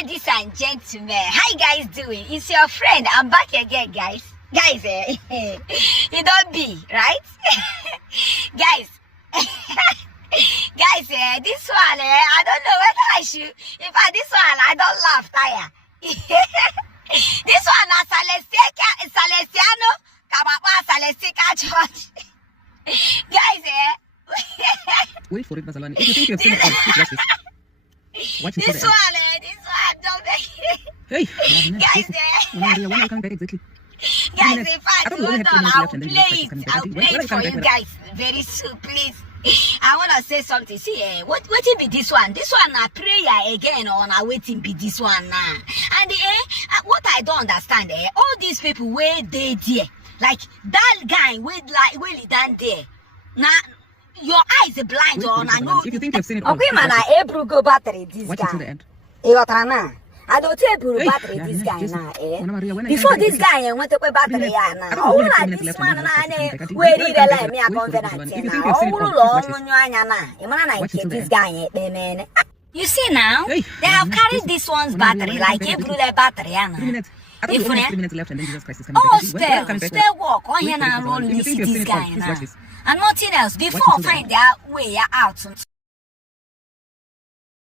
Ladies and gentlemen, how you guys doing? It's your friend. I'm back again, guys. Guys, you don't be, right? Guys, guys, this one, I don't know whether I should. In fact, this one, I don't laugh, tire. This one, Salesiano, Kababa Salesica Church. Guys, wait for it, Masalani. If you think you have seen it all, please watch this. Watch it. This one, don't make it. Hey, guys, when are you coming back exactly? Guys, in fact, hold on, I'll play it for you guys very soon, please. I want to say something. See, what it be this one? This one na prayer again, or na waiting be this one now? And what I don't understand, all these people where they there, like that guy with down there. Now your eyes are blind, or I know. If you think you've seen it all, okay, man, I go battery this watch guy. it to the end. I don't take battery this guy now, Before this guy went to battery now. Oh, like this man and where did they let me a confidence now? This guy, man. You see now, they have carried this one's battery like a blue battery. 3 minutes left and then Jesus Christ is coming back. Stay walk on here now, rolling this guy now. And nothing else before find their way out.